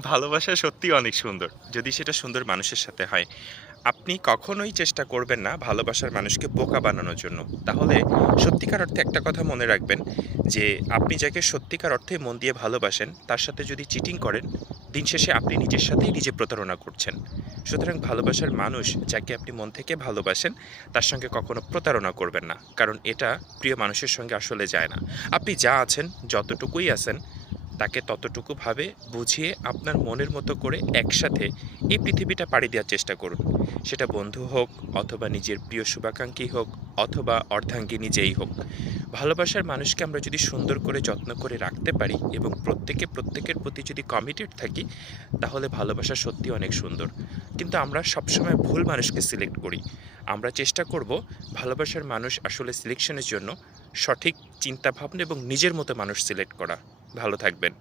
ভালোবাসা সত্যিই অনেক সুন্দর। যদি সেটা সুন্দর মানুষের সাথে হয়। আপনি কখনোই চেষ্টা করবেন না ভালোবাসার মানুষকে বোকা বানানোর জন্য। তাহলে সত্যিকার অর্থে একটা কথা মনে রাখবেন যে, আপনি যাকে সত্যিকার অর্থে মন দিয়ে ভালোবাসেন, তার সাথে যদি চিটিং করেন, দিন শেষে আপনি নিজের সাথেই নিজে প্রতারণা করছেন। সুতরাং ভালোবাসার মানুষ যাকে আপনি মন থেকে ভালোবাসেন, তার সঙ্গে কখনো প্রতারণা করবেন না। কারণ এটা প্রিয় মানুষের সঙ্গে আসলে যায় না। আপনি যা আছেন, যতটুকুই আছেন তাকে ততটুকুভাবে বুঝিয়ে আপনার মনের মতো করে একসাথে এই পৃথিবীটা পাড়ি দেওয়ার চেষ্টা করুন। সেটা বন্ধু হোক, অথবা নিজের প্রিয় শুভাকাঙ্ক্ষী হোক, অথবা অর্ধাঙ্গিনী যেই হোক। ভালোবাসার মানুষকে আমরা যদি সুন্দর করে যত্ন করে রাখতে পারি এবং প্রত্যেকে প্রত্যেকের প্রতি যদি কমিটেড থাকি, তাহলে ভালোবাসা সত্যি অনেক সুন্দর। কিন্তু আমরা সবসময় ভুল মানুষকে সিলেক্ট করি। আমরা চেষ্টা করব ভালোবাসার মানুষ আসলে সিলেকশনের জন্য সঠিক চিন্তাভাবনা এবং নিজের মতো মানুষ সিলেক্ট করা। ভালো থাকবেন।